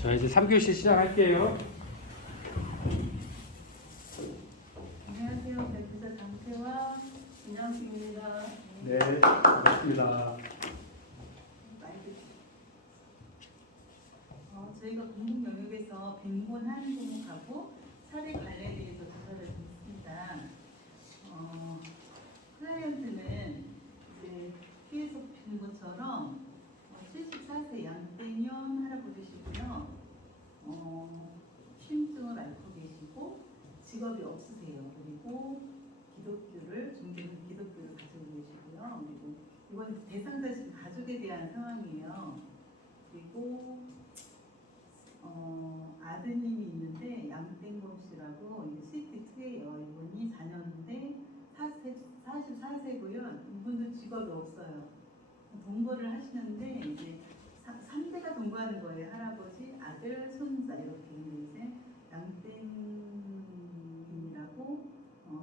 자, 이제 3교시 시작할게요. 안녕하세요. 배부자 장태와 김영수입니다. 네, 반갑습니다. 저희가 공공 영역에서 빈곤 하는 종목하고 사례 관리에 대해서 조사를 했습니다. 클라이언트는 이제 뒤에서 본 것처럼 74세 양떼년 할아버지시고요. 신증을 앓고 계시고 직업이 없으세요. 그리고 기독교를 존경하는 기독교를 가지고 계시고요. 그리고 이번 대상자 지금 가족에 대한 상황이에요. 그리고 아드님이 있는데 양땡범 씨라고 CT2예요. 이분이 자녀인데 44세고요. 이분도 직업이 없어요. 동거를 하시는데 이제 3대가 동거하는 거예요. 할아버지, 아들, 손자 이렇게. 이제 양땡님이라고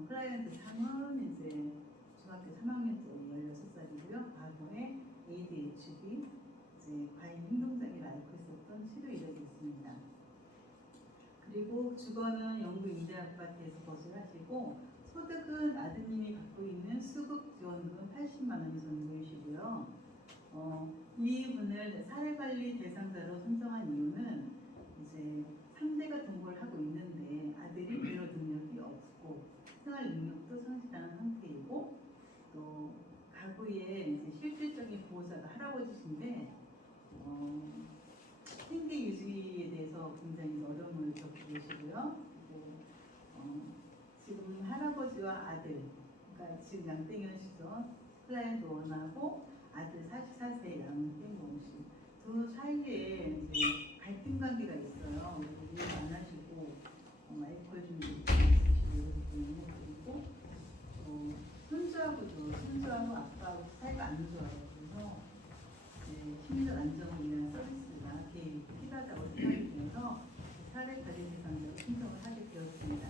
클라이언트 상은 이제 중학교 3학년짜리 16살이고요. 과거에 ADHD, 이제 과잉 행동장애를 앓고 있었던 치료 이력이 있습니다. 그리고 주거는 영구 임대아파트에서 거주하시고 소득은 아드님이 갖고 있는 수급 지원금 80만 원이 전부이시고요. 이분을 사회관리 대상자로 선정한 이유는 이제 3대가 동거를 하고 있는데 아들이 의료 능력이 없고 생활 능력도 성실한 상태이고 또 가구에 이제 실질적인 보호자가 할아버지신데 생계 유지에 대해서 굉장히 어려움을 겪고 계시고요. 그리고 지금 할아버지와 아들, 그러니까 지금 양땡현 씨죠. 클라이언트 원하고 아들 44세 양땡범 씨. 두 사이에 이제 갈등 관계가 있어요. 일 안 하시고 알코올 중독 있으시고 이러기 때문에 그리고 손주하고 아빠하고 사이가 안 좋아요. 그래서 심리적 안정을 위한 서비스가 개입이 필요하다고 생각이 되어서 사례 관리 대상자로 신청을 하게 되었습니다.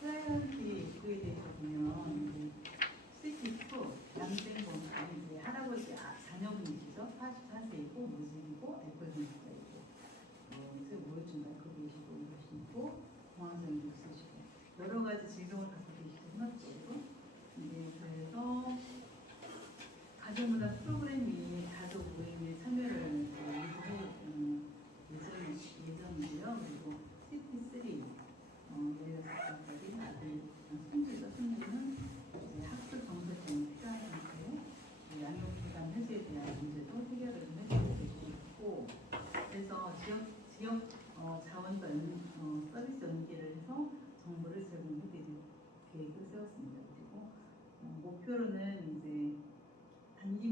클라이언트 입구에 대해서 보면 CT2 양땡범 이제 할아버지 자녀분이시죠. 44세이고 무직이고 알코올 중독자이고 우울증 갖고 계시고 이러시고 공황장애도 있으시고 여러 가지 질병을 갖고 계시지만 그래서 가정문화 프로그램이 가족 모임에 참여를 예정이고요. 그리고 CT3 16살까지 아들 손주는 학습 정서성이 필요한 상태고 양육기관 해제에 대한 문제도 해결을 해주고 있고 그래서 지역 자원과 서비스 연계를 해서 정보를 제공해드릴 계획을 세웠습니다. 그리고 목표로는 이제 단기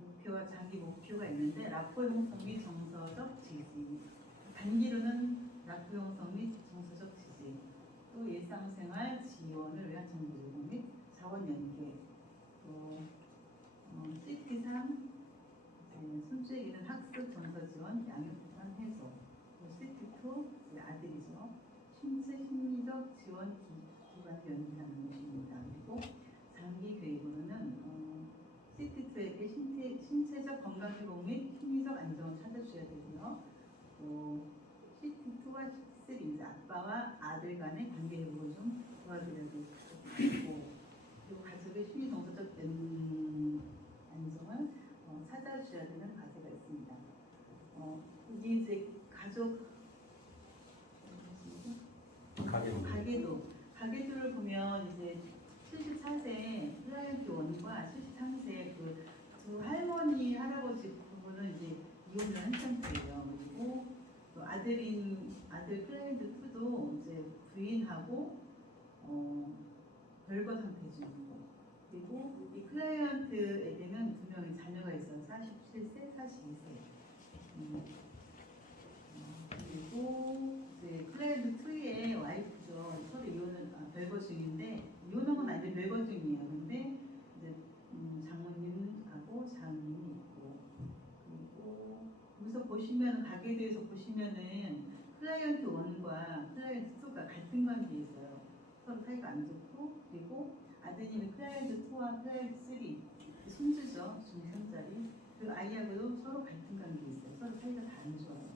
목표와 장기 목표가 있는데 락포 형성 및 정서적 지지. 단기로는 락포 형성 및 정서적 지지. 또 일상생활 지원을 위한 정보 제공 및 자원 연계. 또 CT3 손주에게는 학습 정서 지원, 양육 부담 해소. 또 CT2 아들이죠. 신체 심리적 지원 기반 연계하는 것입니다. 그리고 장기 계획으로는 CT2에게 신체적 건강 회복 및 심리적 안정을 찾아줘야 되고요. 또 CT2와 CT3 이제 아빠와 아들 간의 관계 회복을 좀 도와드려야 되고 그리고 가족의 심리 정서적 안정을 찾아주셔야 되는 과제가 있습니다. 이게 이제 가계도를 보면 이제 74세 클라이언트 원과 73세 두 할머니 할아버지 부부는 이제 이혼을 한 상태예요. 그리고 또 아들 클라이언트 2도 이제 부인하고 별거 상태 중이고 그리고 이 클라이언트에게는 두 명의 자녀가 있어요. 47세, 42세. 그리고 이제 클라이언트 2의 와이프죠. 서로 이혼을 별거 중인데 이혼한 건 아닌데 별거 중이에요. 근데 이제 장모님하고 장님이 있고 그리고 여기서 보시면 가계도에서 보시면은 클라이언트 1과 클라이언트 2가 갈등 관계에 있어요. 서로 사이가 안 좋고 그리고 아드님이 클라이언트 2와 클라이언트 3 손주죠. 중3짜리 그 아이하고도 서로 갈등 관계에 있어요. 서로 사이가 다 안 좋아요.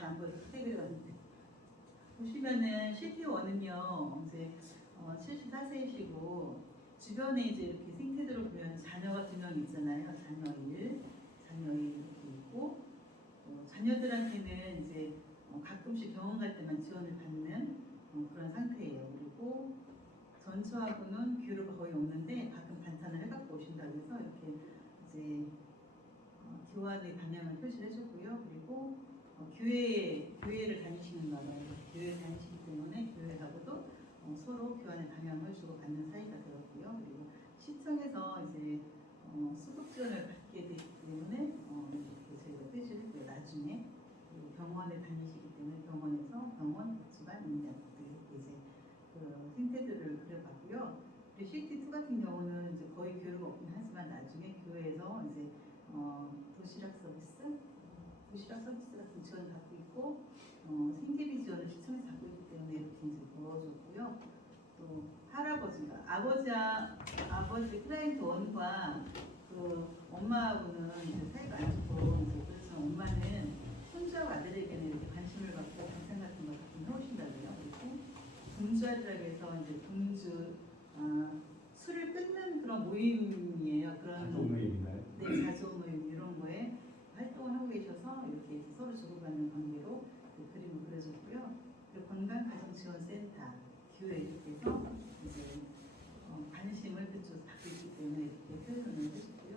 잘 안 보여서 크게 그려봤는데 보시면은 CT1은요 이제 74세이시고 주변에 이제 이렇게 생태들을 보면 자녀가 2명 있잖아요. 자녀 1 이렇게 있고 자녀들한테는 이제 가끔씩 병원 갈 때만 지원을 받는 그런 상태예요. 그리고 전처하고는 교류가 거의 없는데 가끔 반찬을 해갖고 오신다고 해서 이렇게 이제 교환의 방향을 표시를 해줬고요. 그리고 교회를 다니시는가 봐요. 교회를 다니시기 때문에 교회하고도 서로 교환의 방향을 주고 받는 사이가 되었고요. 그리고 시청에서 이제 수급 지원을 받게 되기 때문에 이렇게 저희가 표시를 했고요. 나중에 그리고 병원에 다니시기 때문에 병원에서 병원 집안 인장 이렇게 이제 그 생태들을 그려봤고요. 그리고 CT2 같은 경우는 이제 거의 교류가 없긴 하지만 나중에 교회에서 이제 도시락 서비스 같은 지원을 받고 있고 생계비 지원을 시청에서 받고 있기 때문에 이렇게 이제 보여줬고요. 또 할아버지가 아버지 클라이언트 원과 그 엄마하고는 이제 사이가 안 좋고 이제 그래서 엄마는 손주하고 아들에게는 이렇게 관심을 갖고 반찬 같은 걸 가끔 해오신다고요. 그리고 동주아리라고 해서 이제 동주 술을 끊는 그런 모임이에요. 그런 가족 모임인가요? 네, 자조 모임 이런 거에 활동을 하고 계셔서 이렇게 서로 주고받는 관계로 그 그림을 그려줬고요. 그리고 건강가정지원센터, 교회 이렇게 해서 이제 관심을 그쪽에서 받고 있기 때문에 이렇게 표현을 해줬고요.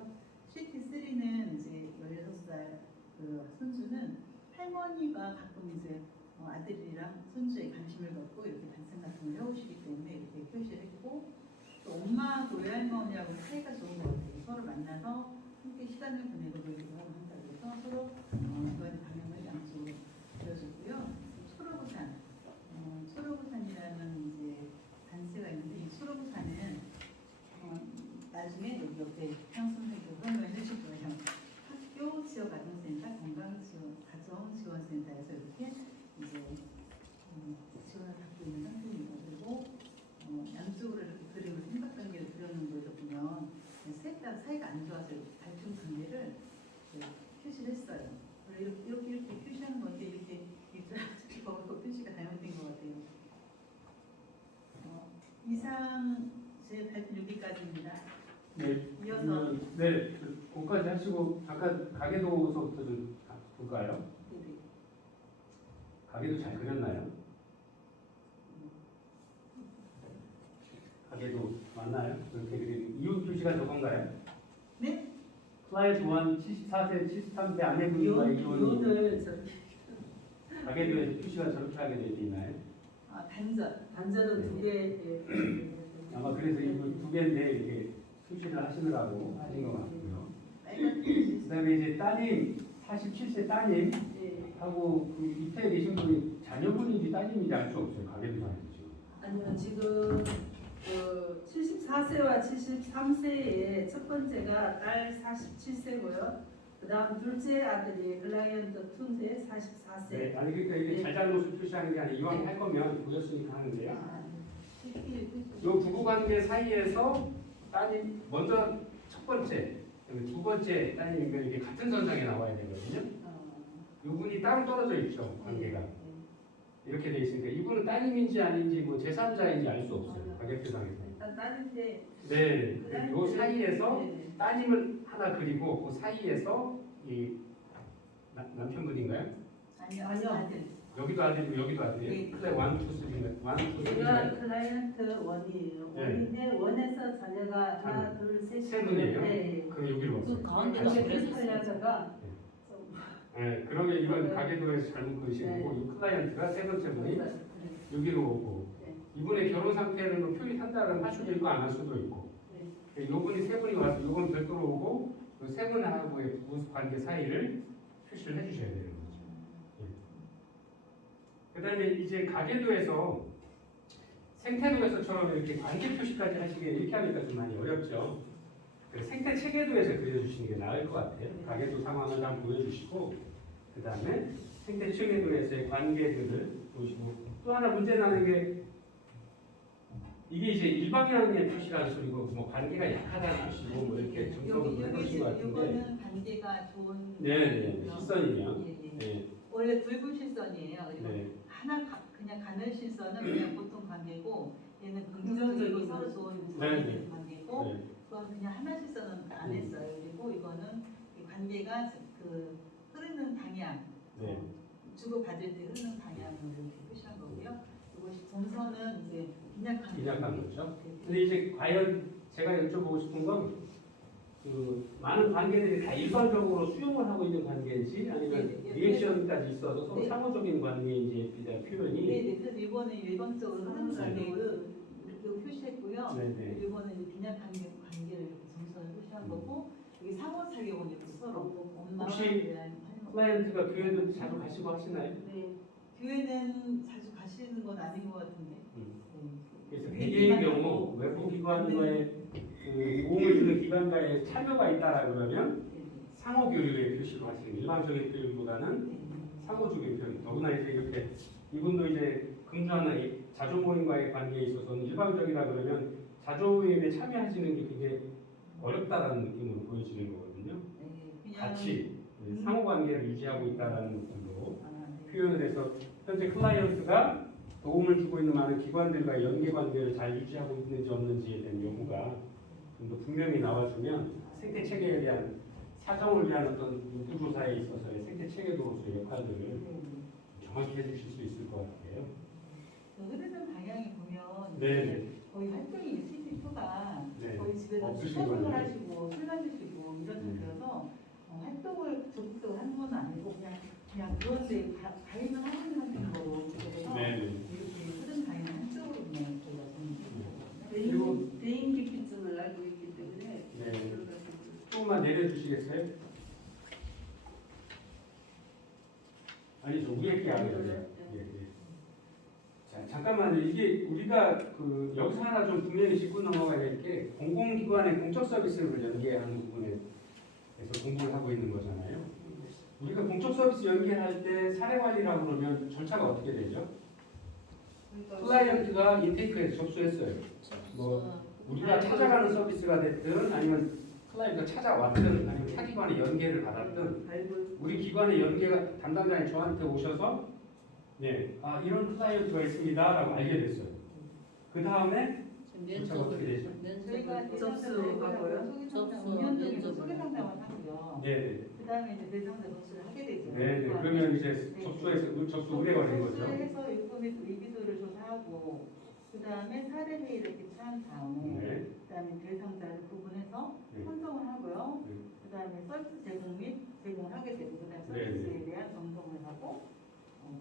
CT3는 이제 16살 그 손주는 할머니가 가끔 이제 아들이랑 손주에 관심을 갖고 이렇게 반찬 같은 걸 해오시기 때문에 이렇게 표시를 했고 또 엄마하고 외할머니하고 사이가 좋은 것 같아요. 서로 만나서 함께 시간을 보내고 놀기도 하고 한다고 해서 서로 그런 방향을 양쪽으로 그려줬고요. 초록우산이라는 이제 단체가 있는데 이 초록우산은 나중에 여기 옆에 형 선생님도 설명해 주실 거예요. 학교 지역아동센터, 가정지원센터에서 이렇게 이제 지원을 받고 있는 상태입니다. 그리고 양쪽으로 이렇게 그림을 삼각관계를 그려놓은 거에서 보면 셋 다 사이가 안 좋아서 이렇게 갈등 관계를 표시를 했어요. 이렇게 표시하는 건데 이렇게 표시가 잘못된 것 같아요. 이상 제 발표 여기까지입니다. 네. 이어서 네, 그거까지 하시고 잠깐 가계도서부터 좀 볼까요? 네. 가계도 잘 그렸나요? 가계도 맞나요? 그렇게 그리고 이혼 표시가 저건가요? 네? 클라이언트 1 74세, 73세 아내분과 이혼이 가계도에서 표시가 저렇게 하게 되어 있나요? 단전은 네. 2개. 아마 그래서 이거 2개인데 이렇게 표시를 하시느라고 하신 것 같고요. 그다음에 이제 따님 47세 따님 하고 그 밑에 계신 분이 자녀분인지 따님인지 알 수 없어요. 가계도상이죠. 아니요, 지금 그 74세와 73세의 첫 번째가 딸 47세고요. 그다음 둘째 아들이 클라이언트 2인데 44세. 네, 아니 그러니까 이게 잘잘못을 표시하는 게 아니라 이왕 할 거면 보였으니까 하는데요. 이 부부관계 사이에서 따님 먼저 첫 번째, 두 번째 따님이니까 이게 같은 선상에 나와야 되거든요. 이분이 따로 떨어져 있죠, 관계가. 이렇게 돼 있으니까 이분은 따님인지 아닌지 뭐 제3자인지 알 수 없어요, 가계표상에서. 일단 딸인데. 네, 요 사이에서 따님을 하나 그리고 그 사이에서 이 남편분인가요? 아니요. 여기도 아들이고 여기도 아들이에요? 네. 클라이 1, 2, 3인가요? 제가 클라이언트 1이에요. 네. 1인데 1에서 자녀가 하나, 둘, 셋. 세 분이에요? 네. 그럼 여기로 그 왔어요. 가운데 클라이언트가 네, 그러면 이건 가계도에서 잘못 그리신 네. 거고 이 클라이언트가 세 번째 분이 네. 여기로 오고 네. 이분의 결혼 상태를 뭐 표시한다면 할 수도 있고 안 할 수도 있고 네. 요분이 세 분이 와서 요건 별도로 오고 그 세 분하고의 부부 관계 사이를 표시를 해주셔야 되는 거죠. 예. 그 다음에 이제 가계도에서 생태도에서처럼 이렇게 관계 표시까지 하시게 이렇게 하니까 좀 많이 어렵죠. 그래서 생태 체계도에서 그려주시는 게 나을 것 같아요. 가계도 상황을 한번 보여주시고 그 다음에 생태 체계도에서의 관계들을 보시고 또 하나 문제 나는 게 이게 이제 일방향의 표시라는 소리고 뭐 관계가 약하다는 표시고 뭐 이렇게 정성을 해주신 것 같은데 이거는 관계가 좋은 네네 실선이면 예. 네. 원래 불구실선이에요. 그리고 네. 그냥 가늘실선은 그냥 보통 관계고 얘는 긍정적이고 서로 좋은 네, 네. 관계고 네. 그건 그냥 하나실선은 안 했어요. 그리고 이거는 이 관계가 그 흐르는 방향, 네. 주고 받을 때 흐르는 방향을 이렇게 표시한 거고요. 이것이 동선은 이제 빈약한 빈약한 거죠. 근데 이제 과연 제가 여쭤보고 싶은 건 그 많은 관계들이 다 일반적으로 수용을 하고 있는 관계인지 아니면 네, 네. 리액션까지 있어서 서로 네. 상호적인 관계인지에 대한 표현이 네네. 그래서 이번에 일방적으로 흐르는 네. 관계를 이렇게 표시했고요. 네네. 이번에 이제 빈약한 관계를 이렇게 점선을 표시한 거고 이게 상호 작용은 이렇게 서로 엄마와 혹시 대한 클라이언트가 교회도 자주 가시고 하시나요? 네. 교회는 자주 가시는 건 아닌 것 같은데. 그래서 네. 대개의 경우 외부 기관과의 그 도움을 주는 기관과의 참여가 있다라 그러면 상호 교류의 표시로 하시는 일반적인 표현보다는 상호적인 표현. 더구나 이제 이렇게 이분도 이제 금주하는 이 자조 모임과의 관계에 있어서는 일반적이라 그러면 자조 모임에 참여하시는 게 굉장히 어렵다라는 느낌으로 보여지는 거거든요. 같이 상호 관계를 유지하고 있다라는 느낌으로 표현을 해서 현재 클라이언트가 도움을 주고 있는 많은 기관들과 연계 관계를 잘 유지하고 있는지 없는지에 대한 여부가 좀 더 분명히 나와주면 생태 체계에 대한 사정을 위한 어떤 인구 조사에 있어서의 생태 체계도로서의 역할들을 정확히 해주실 수 있을 것 같아요. 흐르는 방향이 보면 네. 거의 활동이 CP2가 네. 거의 집에서 없으신 출퇴근을 거네요. 하시고 술 마시고 이런 상태여서 활동을 적극적으로 하는 건 아니고 그냥 그런데 가입을 하고 있는 상태로 그래서 네. 이렇게 흐르는 방향 한쪽으로 그냥 저희가 그리고 대인 기피증을 알고 있기 때문에 네. 조금만 내려주시겠어요? 아니 저 위에 게 아니에요. 예. 자 잠깐만요. 이게 우리가 그 여기서 하나 좀 분명히 짚고 넘어가야 될 게 공공기관의 공적 서비스를 연계하는 부분에서 공부를 하고 있는 거잖아요. 우리가 공적 서비스 연계할 때 사례 관리라고 그러면 절차가 어떻게 되죠? 클라이언트가 인테이크에서 접수했어요. 뭐 우리가 찾아가는 서비스가 됐든 아니면 클라이언트가 찾아왔든 아니면 타기관의 연계를 받았든 우리 기관의 연계가 담당자인 저한테 오셔서 네, 이런 클라이언트가 있습니다라고 알게 됐어요. 그 다음에 절차가 어떻게 되죠? 저희가 접수하고요. 운영적인 소개 상담을 하고요. 네, 그 다음에 이제 대상자 접수를 하게 되죠. 네. 그러면 이제 접수 의뢰가 된 거죠. 접수해서 요금 및 위기도를 조사하고 그 다음에 사례 회의를 개최한 다음에 네, 그 다음에 대상자를 구분해서 네. 선정을 하고요. 네. 그 다음에 서비스 제공 및 제공을 하게 되고 그 다음에 네, 서비스에 대한 점검을 하고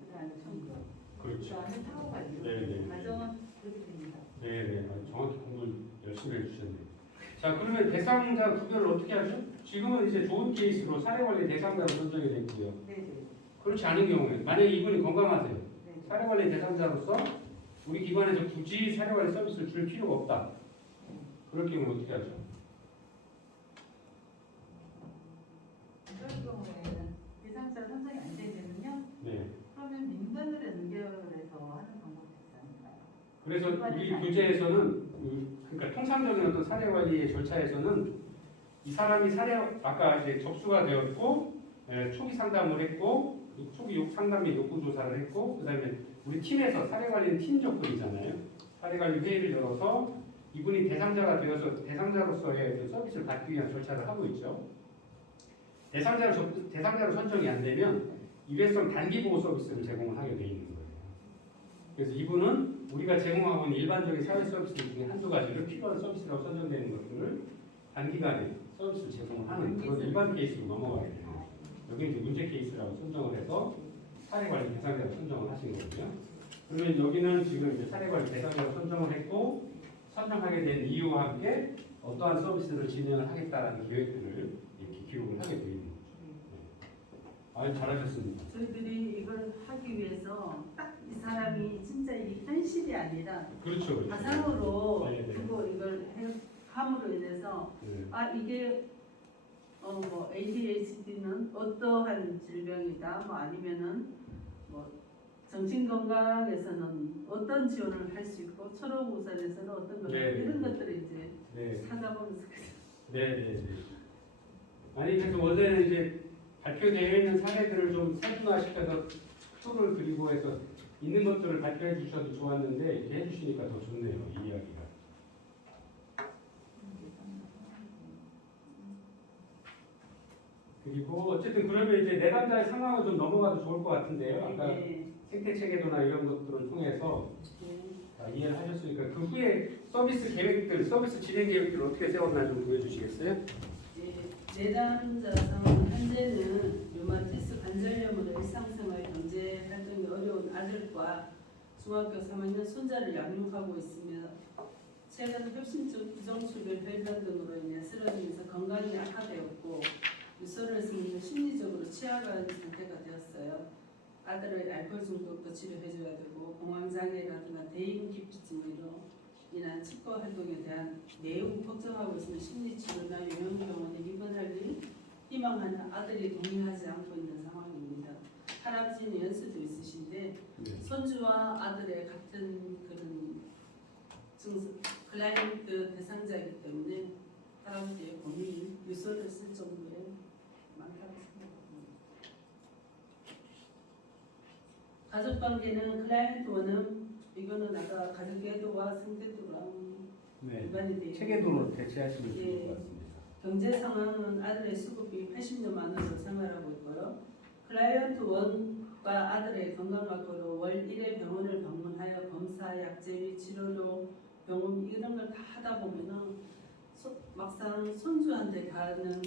그 다음에 점검 그 그렇죠. 다음에 사고 관리 네. 과정은 그렇게 됩니다. 네. 정확히 공부를 열심히 해주셨네요. 자, 그러면 대상자 구별을 어떻게 하죠? 지금은 이제 좋은 케이스로 사례 관리 대상자로 선정이 됐고요. 네네. 그렇지 않은 경우에 만약에 이분이 건강하세요. 네. 사례 관리 대상자로서 우리 기관에서 굳이 사례 관리 서비스를 줄 필요가 없다. 그럴 경우는 어떻게 하죠? 그럴 경우에는 대상자 선정이 안 되면요. 네. 그러면 민간으로 연결해서 하는 방법이 있지 않을까요? 그래서 우리 교재에서는 그러니까 통상적인 어떤 사례 관리의 절차에서는 이 사람이 아까 이제 접수가 되었고 초기 상담을 했고 초기 상담 및 욕구 조사를 했고 그다음에 우리 팀에서 사례 관리는 팀 접근이잖아요. 사례 관리 회의를 열어서 이분이 대상자가 되어서 대상자로서의 그 서비스를 받기 위한 절차를 하고 있죠. 대상자로 선정이 안 되면 일회성 단기 보호 서비스를 제공을 하게 돼 있는 거예요. 그래서 이분은 우리가 제공하고 있는 일반적인 사회 서비스 중에 한두 가지를 필요한 서비스라고 선정되는 것들을 단기간에 서비스를 제공을 하는 그런 일반 케이스로 넘어가게 돼요. 여기 이제 문제 케이스라고 선정을 해서 사례 관리 대상자로 선정을 하신 거고요. 그러면 여기는 지금 이제 사례 관리 대상자로 선정을 했고 선정하게 된 이유와 함께 어떠한 서비스를 진행을 하겠다라는 계획들을 이렇게 기록을 하게 되어 있는 거죠. 잘하셨습니다. 저희들이 이걸 하기 위해서 딱 이 사람이 진짜 이게 현실이 아니라 그렇죠. 가상으로 네. 두고 이걸 함으로 인해서 네. 이게 뭐 ADHD는 어떠한 질병이다 뭐 아니면은 뭐 정신건강에서는 어떤 지원을 할 수 있고 초록우선에서는 어떤 것 이런 것들을 이제 찾아보면서 네. 아니 그래서 원래는 이제 발표되어 있는 사례들을 좀 세분화시켜서 표를 그리고 해서 있는 것들을 발표해 주셔도 좋았는데 이렇게 해주시니까 더 좋네요. 이 이야기가. 그리고 어쨌든 그러면 이제 내담자의 상황을 좀 넘어가도 좋을 것 같은데요. 아까 네. 생태 체계도나 이런 것들을 통해서 네. 이해를 하셨으니까 그 후에 서비스 계획들, 서비스 진행 계획들을 어떻게 세웠나 좀 보여주시겠어요? 내담자 상황은 현재는 류마티스 관절염으로 일상생활 경제 활동이 어려운 아들과 중학교 3학년 손자를 양육하고 있으며 최근 협심증 부정출혈 혈변 등으로 인해 쓰러지면서 건강이 악화되었고 유서를 쓰면서 심리적으로 취약한 상태가 되었어요. 아들의 알코올 중독도 치료해줘야 되고 공황장애라든가 대인기피증으로 인한 치과 활동에 대한 매우 걱정하고 있으며 심리치료나 요양병원에 입원할 희망하는 아들이 동의하지 않고 있는 상황입니다. 할아버지는 연수도 있으신데 손주와 아들의 같은 그런 클라이언트 대상자이기 때문에 할아버지의 고민이 유서를 쓸 정도의 많다고 생각합니다. 가족관계는 클라이언트 원은 이거는 아까 가족계도와 생태도랑 일반이 되어 체계도로 대체하시면 좋을 예. 것 같습니다. 경제 상황은 아들의 수급이 80년 만으로 생활하고 있고요. 클라이언트 원과 아들의 건강 악화로 월 1회 병원을 방문하여 검사, 약제비, 치료료, 병원 이런 걸 다 하다 보면은 막상 손주한테 가는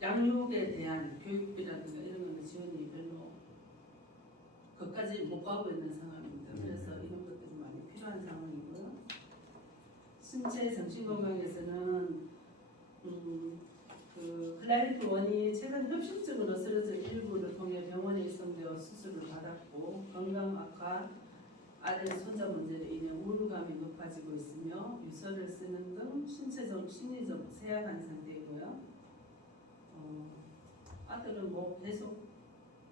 양육에 대한 교육비라든가 이런 거는 지원이 별로 그것까지 못 가고 있는 상황입니다. 그래서 이런 것들이 많이 필요한 상황이고요. 신체 정신건강에서는 그 클라이언트 원이 최근 협심증으로 쓰러져 일부를 통해 병원에 입성되어 수술을 받았고 건강 악화, 아들 손자 문제로 인해 우울감이 높아지고 있으며 유서를 쓰는 등 신체적, 심리적 쇠약한 상태이고요. 아들은 뭐 계속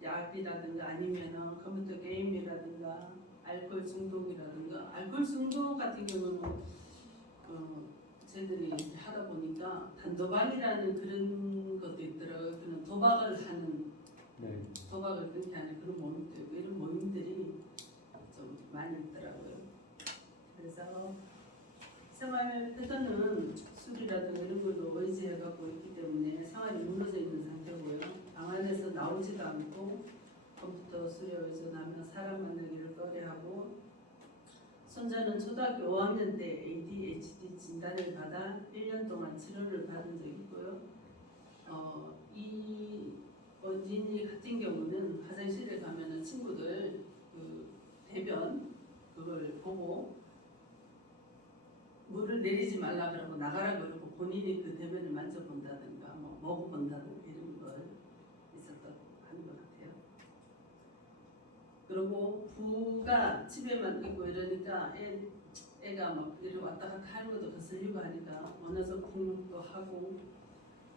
약이라든가 아니면은 컴퓨터 게임이라든가 알코올 중독이라든가 알코올 중독 같은 경우는 저희들이 하다 보니까 단도박이라는 그런 것도 있더라고요. 그런 도박을 하는 도박을 그렇게 하는 그런 모임도 있고 이런 모임들이 좀 많이 있더라고요. 그래서 생활 패턴은 술이라든가 이런 걸로 의지해 갖고 있기 때문에 생활이 무너져 있는 상태고요. 방 안에서 나오지도 않고 컴퓨터 수레 의존하며 사람 만나기를 꺼려하고 손자는 초등학교 5학년 때 ADHD 진단을 받아 1년 동안 치료를 받은 적이 있고요. 이 원진이 같은 경우는 화장실에 가면은 친구들 그 대변 그걸 보고 물을 내리지 말라 그러고 나가라 그러고 본인이 그 대변을 만져본다든가 뭐 먹어본다든가 이런 걸 있었다고 하는 것 같아요. 그리고 부가 집에만 있고 이러니까 애가 막 이리 왔다 갔다 하는 것도 거슬리고 하니까 원어적 폭력도 하고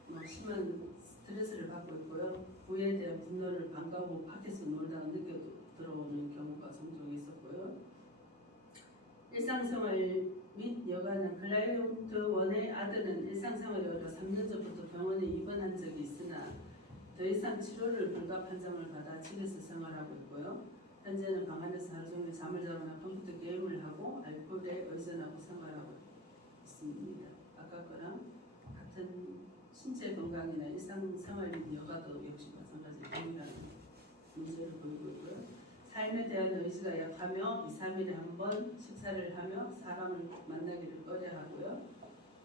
뭐 심한 스트레스를 받고 있고요. 부에 대한 분노를 방과후 밖에서 놀다가 늦게 들어오는 경우가 종종 있었고요. 일상생활 및 여가는 클라이언트 원의 아들은 일상생활이 어려 3년 전부터 병원에 입원한 적이 있으나 더 이상 치료를 불가 판정을 받아 집에서 생활하고 있고요. 현재는 방 안에서 하루 종일 잠을 자거나 컴퓨터 게임을 하고 알코올에 의존하고 생활하고 있습니다. 아까 거랑 같은 신체 건강이나 일상생활 및 여가도 역시 마찬가지 동일한 문제를 보이고 있고요. 삶에 대한 의지가 약하며 2, 3일에 한 번 식사를 하며 사람을 만나기를 꺼려하고요.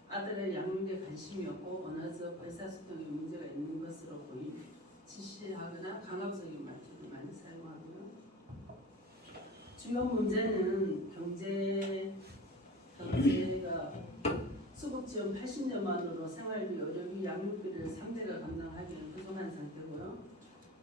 아들의 양육에 관심이 없고 언어적 의사소통에 문제가 있는 것으로 보임. 지시하거나 강압적인 말투를 많이 사용하고요. 주요 문제는 경제가 수급 지원 80년 만으로 생활비, 의료비, 양육비를 3대가 감당하기는 부족한 상태고요.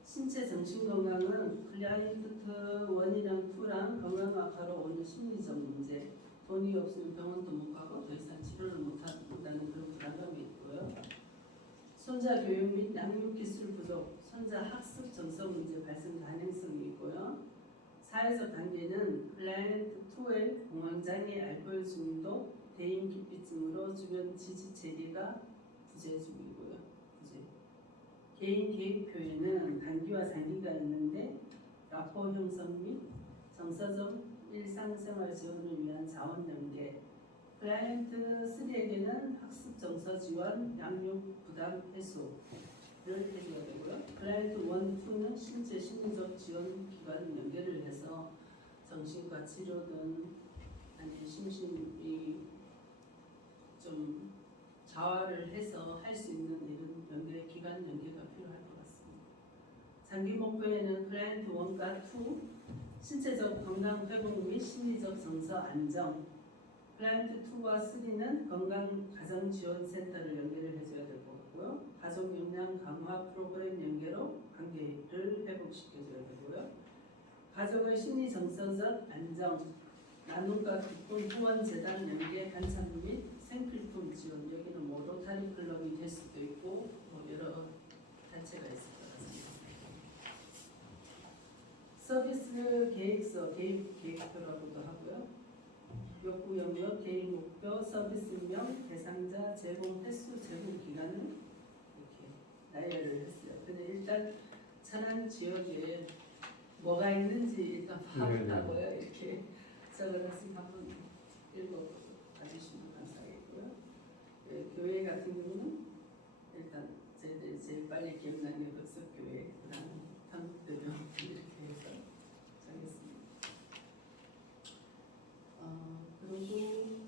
신체 정신 건강은 클라이언트 1이랑 2랑 건강 악화로 오는 심리적 문제, 돈이 없으면 병원도 못 가고 더 이상 치료를 못 한다는 그런 불안감이 있고요. 손자 교육 및 양육 기술 부족, 손자 학습 정서 문제 발생 가능성이 있고요. 사회적 관계는 클라이언트 2의 공황장애, 알코올 중독, 대인기피증으로 주변 지지 체계가 부재 중이고요. 개인 계획표에는 단기와 장기가 있는데 라포 형성 및 정서적 일상생활 지원을 위한 자원 연계, 클라이언트 3에게는 학습 정서 지원, 양육 부담 해소를 해줘야 되고요. 클라이언트 1, 2는 신체 심리적 지원 기관 연계를 해서 정신과 치료든 아니 심신이 좀 자활을 해서 할 수 있는 이런 연계 기관 연계가 필요할 것 같습니다. 장기 목표에는 클라이언트 1과 2 신체적 건강 회복 및 심리적 정서 안정, 클라이언트 2와 3는 건강 가정 지원 센터를 연계를 해줘야 될 것 같고요. 가족 역량 강화 프로그램 연계로 관계를 회복시켜줘야 되고요. 가족의 심리 정서적 안정, 나눔과 기쁨 후원 재단 연계 한참 및 생필품 지원, 여기는 뭐 로타리 클럽이 될 수도 있고 뭐 여러 단체가 있을 것 같습니다. 서비스 계획서, 계획표라고도 하고요. 욕구 영역, 개인 목표, 서비스명, 대상자, 제공 횟수, 제공 기간을 이렇게 나열을 했어요. 근데 일단 천안 지역에 뭐가 있는지 일단 파악을 하고요. 이렇게 적어놨으니까 한번 읽어봐주시면 감사하겠고요. 교회 같은 경우는 일단 저희들이 제일 빨리 기억나는 게 덕석교회, 그 다음 한국대병 이렇게 해서 정했습니다. 그리고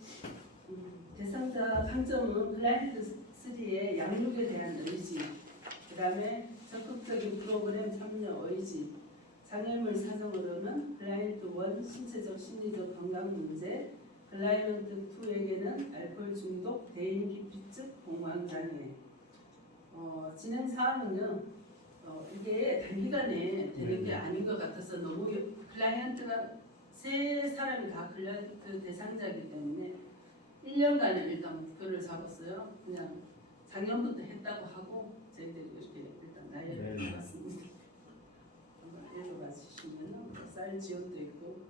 대상자 강점은 클라이언트 3의 양육에 대한 의지, 그 다음에 적극적인 프로그램 참여 의지, 장애물 사정으로는 클라이언트 1 신체적 심리적 건강 문제, 클라이언트 2에게는 알코올 중독, 대인 기피증, 공황장애. 진행 사항은요. 이게 단기간에 되는 게 아닌 것 같아서 너무 클라이언트가 세 사람이 다 클라이언트 대상자이기 때문에 1년간을 일단 목표를 잡았어요. 그냥 작년부터 했다고 하고 저희들이 이렇게 일단 나열을 해봤습니다. 읽어봐 주시면 쌀 지원도 있고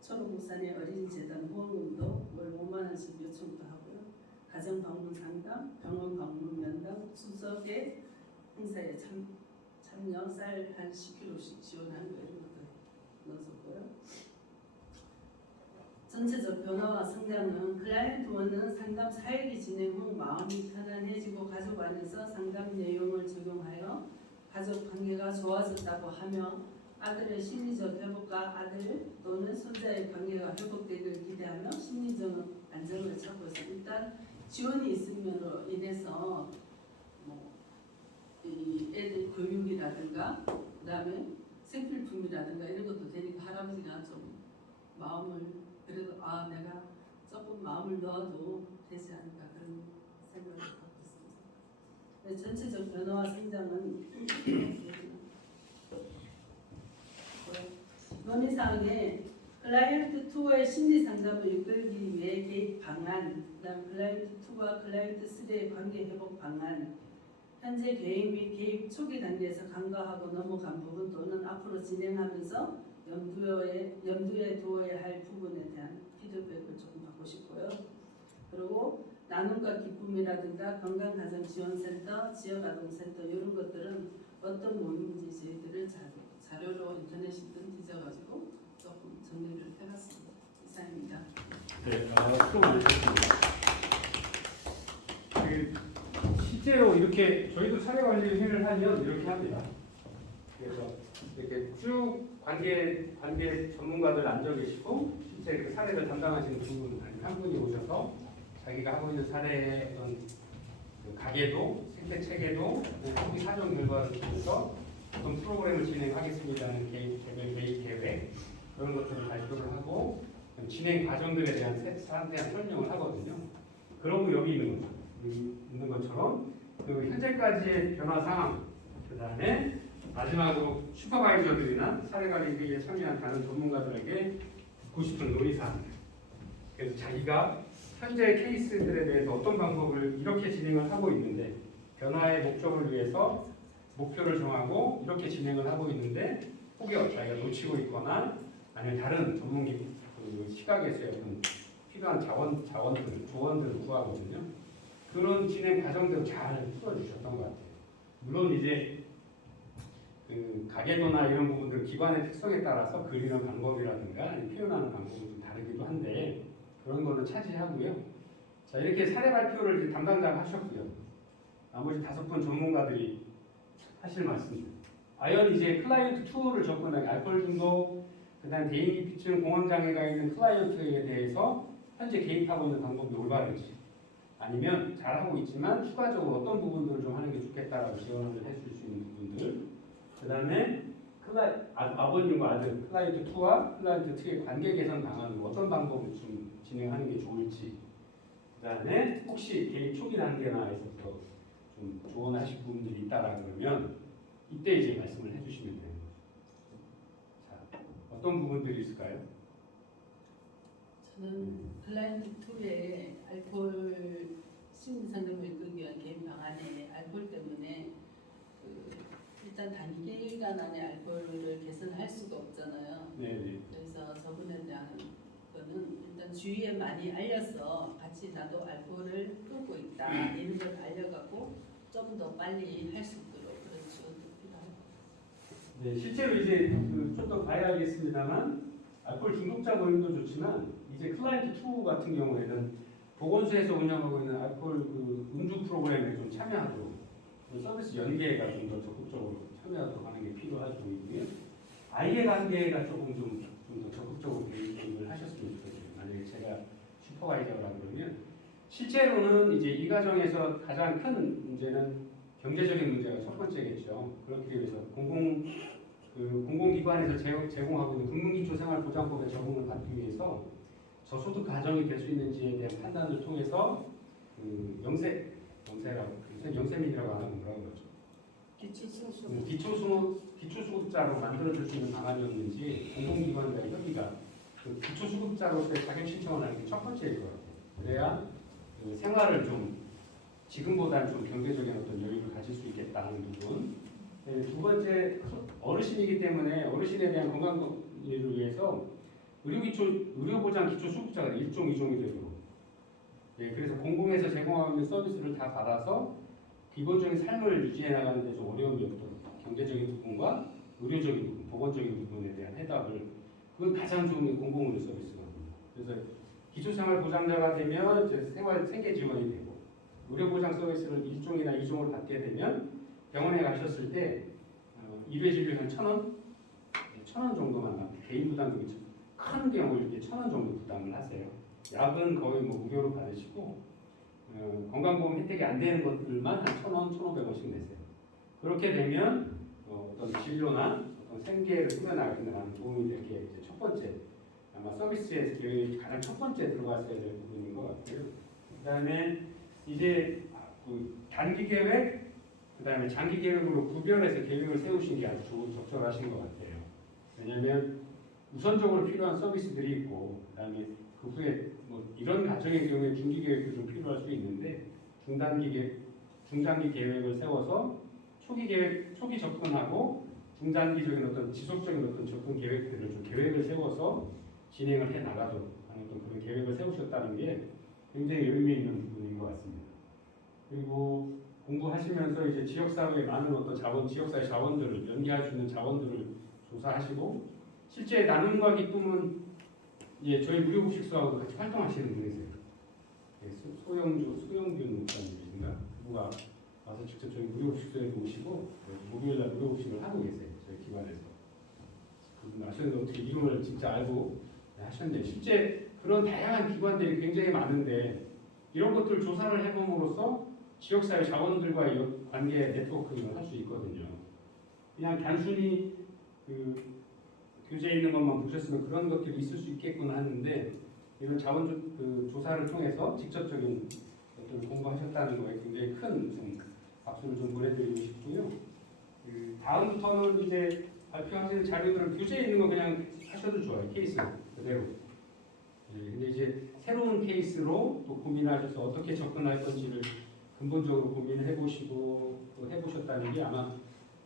초록우산의 어린이재단 후원금도 월 5만 원씩 요청도 하고요. 가정 방문 상담, 병원 방문 면담, 추석에 행사에 참여, 쌀 한 10kg씩 지원하는 거 이런 것도 넣었고요. 전체적 변화와 성장은 클라이언트 1은 상담 사역이 진행 후 마음이 편안해지고 가족 안에서 상담 내용을 적용하여 가족 관계가 좋아졌다고 하며 아들의 심리적 회복과 아들 또는 손자의 관계가 회복되기를 기대하며 심리적 안정을 찾고 있습니다. 일단 지원이 있음으로 인해서 이 애들 교육이라든가 그 다음에 생필품이라든가 이런 것도 되니까 할아버지가 좀 마음을 그래도 내가 조금 마음을 넣어도 되지 않을까 그런 생각을 갖고 있습니다. 전체적 변화와 성장은 논의사항에 클라이언트 2의 심리 상담을 이끌기 위해 개입 방안, 그다음 클라이언트 2와 클라이언트 3의 관계 회복 방안, 현재 계획 및 개입 초기 단계에서 간과하고 넘어간 부분 또는 앞으로 진행하면서 염두에 두어야 할 부분에 대한 피드백을 조금 받고 싶고요. 그리고 나눔과 기쁨이라든가 건강가정지원센터, 지역아동센터 이런 것들은 어떤 모임인지 저희들을 자료로 인터넷이든 뒤져가지고 조금 정리를 해봤습니다. 이상입니다. 네, 수고 많으셨습니다. 실제로 이렇게 저희도 사례관리회를 하면 이렇게 합니다. 그래서 이렇게 쭉 관계 전문가들 앉아 계시고 실제 그 사례를 담당하시는 분 한 분이 오셔서 자기가 하고 있는 사례의 어떤 그 가계도 생태 체계도 후기 사정 결과를 통해서 어떤 프로그램을 진행하겠습니다는 개입 계획 그런 것들을 발표를 하고 진행 과정들에 대한 상세한 설명을 하거든요. 그러고 여기 있는 것처럼 그 현재까지의 변화 상황, 그 다음에 마지막으로 슈퍼바이저들이나 사례관리회의에 참여한 다른 전문가들에게 듣고 싶은 논의사항. 그래서 자기가 현재 케이스들에 대해서 어떤 방법을 이렇게 진행을 하고 있는데 변화의 목적을 위해서 목표를 정하고 이렇게 진행을 하고 있는데 혹여 자기가 놓치고 있거나 아니면 다른 전문 그 시각에서의 어떤 필요한 조언들을 구하거든요. 그런 진행 과정대로 잘 풀어주셨던 것 같아요. 물론 이제 그 가계도나 이런 부분들 기관의 특성에 따라서 그리는 방법이라든가 아니면 표현하는 방법은 좀 다르기도 한데 그런 거는 차지하고요. 자, 이렇게 사례 발표를 이제 담당자가 하셨고요. 나머지 5분 전문가들이 하실 말씀입니다. 과연 이제 클라이언트 2를 접근하기 알코올 중독, 그다음 대인기피증 공황장애가 있는 클라이언트에 대해서 현재 개입하고 있는 방법이 올바른지, 아니면 잘하고 있지만 추가적으로 어떤 부분들을 좀 하는 게 좋겠다라고 지원을 해줄 수 있는 부분들, 그다음에 아버님과 아들 클라이언트 2와 클라이언트 2의 관계 개선 방안으로 어떤 방법을 좀 진행하는 게 좋을지, 그다음에 혹시 개입 초기 단계나 에서부터 좀 조언하실 부분들이 있다라 그러면 이때 이제 말씀을 해주시면 돼요. 자, 어떤 부분들이 있을까요? 저는 클라이언트 2의 알코올 심리상담을 이끌기 위한 개인 방안에 알코올 때문에 일단 단기간 안에 알코올을 개선할 수가 없잖아요. 네. 그래서 저분에 대한 거는 일단 주위에 많이 알려서 같이 나도 알코올을 끊고 있다 이런 걸 알려가고 좀 더 빨리 할 수 있도록 그런 지원도 필요합니다. 네, 실제로 이제 좀 더 봐야겠습니다만 알코올 중독자 모임도 좋지만 이제 클라이언트 2 같은 경우에는 보건소에서 운영하고 있는 알코올 그 음주 프로그램에 좀 참여하도록 서비스 연계가 좀 더 적극적으로 참여하도록 하는 게 필요할 정도고요. 아이의 관계가 조금 좀 더 적극적으로 개입을 하셨으면 좋겠어요. 만약에 제가 슈퍼바이저라 그러면 실제로는 이제 이 과정에서 가장 큰 문제는 경제적인 문제가 첫 번째겠죠. 그렇기 위해서 공공기관에서 제공하고 있는 국민기초생활보장법의 적용을 받기 위해서 저소득 가정이 될 수 있는지에 대한 판단을 통해서 그 영세민이라고 하는 건 뭐라고 그러죠? 기초수급자로 만들어줄 수 있는 방안이었는지 공공기관과의 협의가 그 기초수급자로서의 자격 신청을 하는 게 첫 번째일 것 같아요. 그래야 그 생활을 좀 지금보다는 좀 경제적인 어떤 여유를 가질 수 있겠다는 부분. 네, 두 번째, 어르신이기 때문에 어르신에 대한 건강을 위해서 의료보장 기초수급자가 1종, 2종이 되도록. 네, 그래서 공공에서 제공하고 있는 서비스를 다 받아서 기본적인 삶을 유지해 나가는데 좀 어려움이 없도록 경제적인 부분과 의료적인 부분, 보건적인 부분에 대한 해답을, 그건 가장 좋은 게 공공의료 서비스거든요. 그래서 기초생활보장자가 되면 이제 생계 지원이 되고, 의료보장 서비스를 1종이나 2종을 받게 되면 병원에 가셨을 때 일회 진료 한 1,000원? 1,000원 정도만 개인 부담금이 큰 경우 이렇게 1,000원 정도 부담을 하세요. 약은 거의 뭐 무료로 받으시고 건강보험 혜택이 안 되는 것들만 한 1,000원, 1,500원씩 내세요. 그렇게 되면 어떤 진료나 어떤 생계를 꾸며나가는 데 도움이 될 게 첫 번째, 아마 서비스의 계획이 가장 첫 번째 들어갔어야 될 부분인 것 같고요. 그 다음에 이제 그 단기 계획, 그 다음에 장기 계획으로 구별해서 계획을 세우신 게 아주 적절하신 것 같아요. 왜냐하면 우선적으로 필요한 서비스들이 있고, 그 다음에 그 후에 뭐 이런 가정의 경우에 중기 계획도 좀 필요할 수 있는데 중장기 계획을 세워서 초기 접근하고 중장기적인 어떤 지속적인 어떤 접근 계획들을 좀 계획을 세워서 진행을 해 나가도록 하는 그런 계획을 세우셨다는 게 굉장히 의미 있는 부분인 것 같습니다. 그리고 공부하시면서 이제 지역사회의 많은 어떤 지역사회 자원들을 연계할 수 있는 자원들을 조사하시고 실제 나눔과 기쁨은 저희 무료급식소하고 같이 활동하시는 분이세요. 소영균 목사님이신가? 그분가 와서 직접 저희 무료급식소에 오시고 목요일날 무료급식을 하고 계세요. 저희 기관에서. 그분 아셨는데 어떻게 이름을 진짜 알고 하셨는데 실제 그런 다양한 기관들이 굉장히 많은데 이런 것들을 조사를 해봄으로써 지역사회 자원들과의 관계 네트워크를 할 수 있거든요. 그냥 단순히 그 교재에 있는 것만 보셨으면 그런 것들이 있을 수 있겠구나 하는데 이런 조사를 통해서 직접적인 어떤 공부하셨다는 거에 굉장히 큰 박수를 좀 보내드리고 싶고요. 다음부터는 이제 발표하시는 자료들은 교재에 있는 거 그냥 하셔도 좋아요. 케이스 그대로. 근데 이제 새로운 케이스로 또 고민하셔서 어떻게 접근할 건지를 근본적으로 고민을 해보시고 또 해보셨다는 게 아마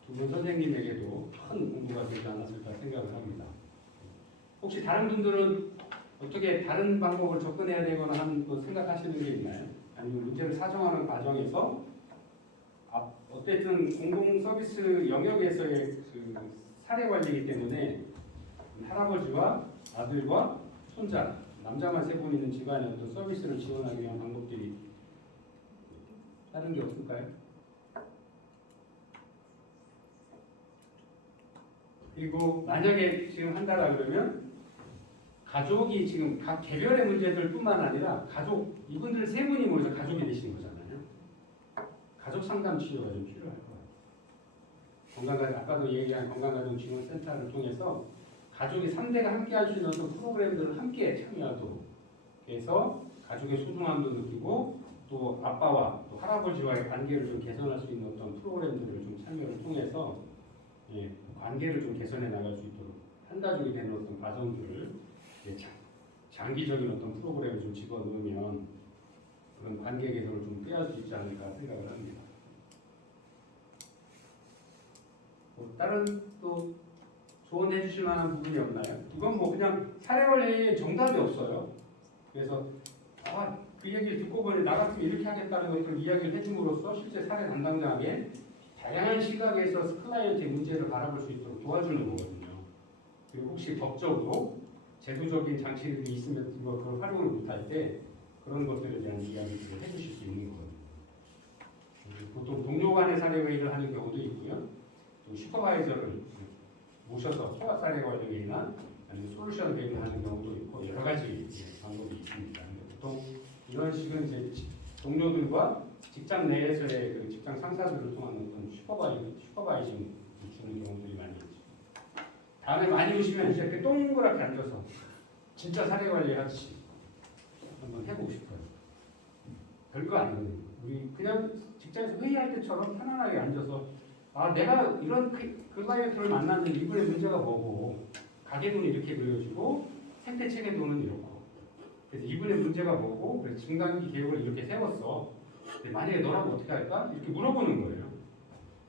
두 분 선생님에게도 큰 공부가 되지 않았을까 생각을 합니다. 혹시 다른 분들은 어떻게 다른 방법을 접근해야 되거나 하는 거 생각하시는 게 있나요? 아니면 문제를 사정하는 과정에서 어쨌든 공공 서비스 영역에서의 그 사례 관리이기 때문에 할아버지와 아들과 손자, 남자만 세 분 있는 집안의 어떤 서비스를 지원하기 위한 방법들이 다른 게 없을까요? 그리고 만약에 지금 한다라 그러면 가족이 지금 각 개별의 문제들뿐만 아니라 가족 이분들 세 분이 모여서 가족이 되시는 거잖아요. 가족 상담 치료가 좀 필요할 거예요. 건강가정 아까도 얘기한 건강가정지원센터를 통해서 가족이 3대가 함께 할 수 있는 어떤 프로그램들을 함께 참여하도록 해서 가족의 소중함도 느끼고 또 아빠와 또 할아버지와의 관계를 좀 개선할 수 있는 어떤 프로그램들을 좀 참여를 통해서 관계를 좀 개선해 나갈 수 있도록 한 가족이 되는 어떤 과정들을 장기적인 어떤 프로그램을 좀 집어넣으면 그런 관계 개선을 좀 꾀할 수 있지 않을까 생각을 합니다. 다른 또 조언해 주실 만한 부분이 없나요? 이건 뭐 그냥 사례 관리에 정답이 없어요. 그래서 그 얘기를 듣고 보니 나 같으면 이렇게 하겠다는 것을 이야기를 해줌으로써 실제 사례 담당자에게 다양한 시각에서 클라이언트의 문제를 바라볼 수 있도록 도와주는 거거든요. 그리고 혹시 법적으로 제도적인 장치들이 있으면 그걸 활용을 못할 때 그런 것들에 대한 이야기들을 해주실 수 있는 거거든요. 보통 동료 간의 사례 회의를 하는 경우도 있고요. 또 슈퍼바이저를 모셔서 소아 사례 관리 회의나 아니면 솔루션 회의를 하는 경우도 있고 여러 가지 방법이 있습니다. 보통 이런 식은 이제 동료들과 직장 내에서의 그 직장 상사들을 통한 어떤 슈퍼바이징 주는 경우들이 많이 있죠. 다음에 많이 오시면 이제 이렇게 동그랗게 앉아서 진짜 사례 관리하듯이 한번 해보고 싶어요. 별거 아니거든요. 우리 그냥 직장에서 회의할 때처럼 편안하게 앉아서 내가 이런 클라이언트를 만났는데 이분의 문제가 뭐고 가계도는 이렇게 그려지고 생태 체계도는 이렇고 그래서 이분의 문제가 뭐고 그래서 중간기 계획을 이렇게 세웠어. 근데 만약에 너라면 어떻게 할까? 이렇게 물어보는 거예요.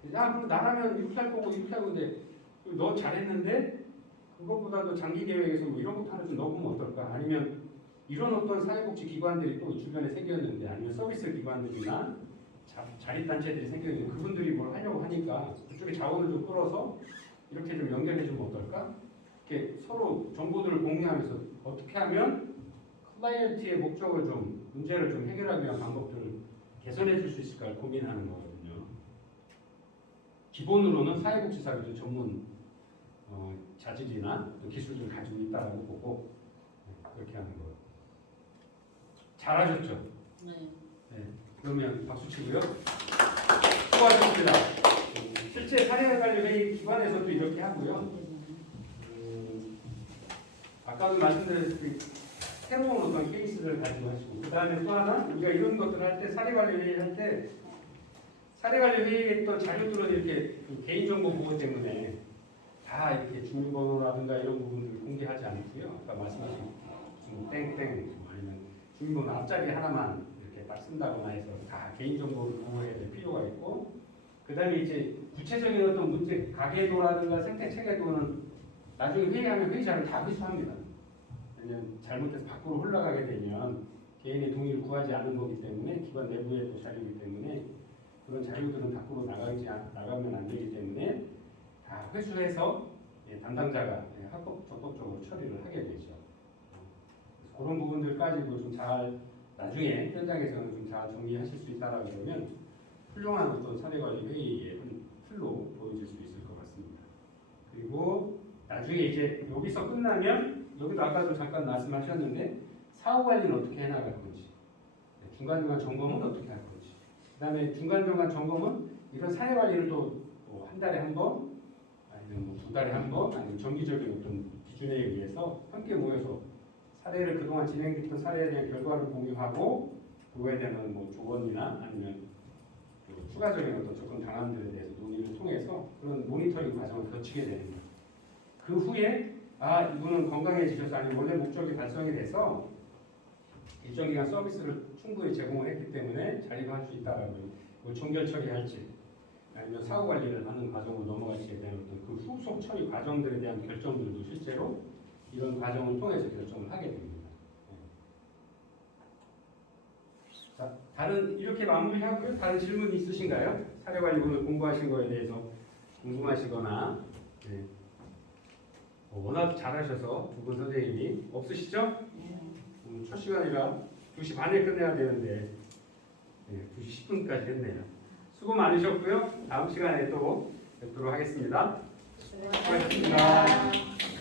그럼 나라면 이렇게 할 거고 이렇게 하고 근데 너 잘했는데 그것보다도 장기 계획에서 뭐 이런 것도 하나 좀 넣어보면 어떨까? 아니면 이런 어떤 사회복지 기관들이 또 주변에 생겼는데 아니면 서비스 기관들이나 자립단체들이 생겼는데 그분들이 뭘 하려고 하니까 그쪽에 자원을 좀 끌어서 이렇게 좀 연결해주면 어떨까? 이렇게 서로 정보들을 공유하면서 어떻게 하면 클라이언트의 목적을 좀 문제를 좀 해결하기 위한 방법들을 개선해 줄 수 있을까 고민하는 거거든요. 기본으로는 사회복지사회도 전문 자질이나 기술을 가지고 있다고 보고 그렇게 하는 거예요. 잘하셨죠? 네. 그러면 박수 치고요. 수고하셨습니다. 실제 사례 관리 회의 기관에서도 이렇게 하고요. 아까도 말씀드렸듯이 새로운 어떤 케이스를 가지고 하시고 그 다음에 또 하나 우리가 이런 것들을 할 때 사례 관리 회의 할 때 사례 관리 회의에 또 자료들은 이렇게 개인정보 보호 때문에 다 이렇게 주민번호라든가 이런 부분들을 공개하지 않고요. 아까 말씀하신 땡땡 아니면 주민번호 앞자리 하나만 이렇게 딱 쓴다거나 해서 다 개인정보를 보호해야 될 필요가 있고 그 다음에 이제 구체적인 어떤 문제 가계도라든가 생태 체계도는 나중에 회의하면 회의자를 다 회수합니다. 왜냐하면 잘못해서 밖으로 흘러가게 되면 개인의 동의를 구하지 않은 거기 때문에 기관 내부의 또 자료이기 때문에 그런 자료들은 밖으로 나가면 안 되기 때문에 다 회수해서 담당자가 적극적으로 처리를 하게 되죠. 그런 부분들 가지고 좀 잘 나중에 현장에서는 좀 잘 정리하실 수 있다라고 그러면 훌륭한 어떤 사례관리 회의의 틀로 보여질 수 있을 것 같습니다. 그리고 나중에 이제 여기서 끝나면 여기도 아까도 잠깐 말씀하셨는데 사후 관리는 어떻게 해나갈 건지, 중간중간 점검은 어떻게 할 건지, 그 다음에 중간중간 점검은 이런 사례 관리를 또 한 달에 한 번, 아니면 뭐 2달에 한 번, 아니면 정기적인 어떤 기준에 의해서 함께 모여서 사례를 그동안 진행됐던 사례에 대한 결과를 공유하고 그거에 대한 뭐 조언이나 아니면 추가적인 어떤 접근 방안들에 대해서 논의를 통해서 그런 모니터링 과정을 거치게 됩니다. 그 후에 이분은 건강해지셔서 아니면 원래 목적이 달성이 돼서 일정 기간 서비스를 충분히 제공을 했기 때문에 자립할 수 있다라고 뭐 종결 처리할지 아니면 사후 관리를 하는 과정으로 넘어갈지에 대한 어떤 그 후속 처리 과정들에 대한 결정들도 실제로 이런 과정을 통해서 결정을 하게 됩니다. 자, 다른 이렇게 마무리하고요. 다른 질문 있으신가요? 사례관리 오늘 공부하신 거에 대해서 궁금하시거나 네. 워낙 잘하셔서 두 분 선생님이 없으시죠? 오늘 첫 시간이라 2시 반에 끝내야 되는데 2시 10분까지 했네요. 수고 많으셨고요. 다음 시간에 또 뵙도록 하겠습니다. 수고하셨습니다.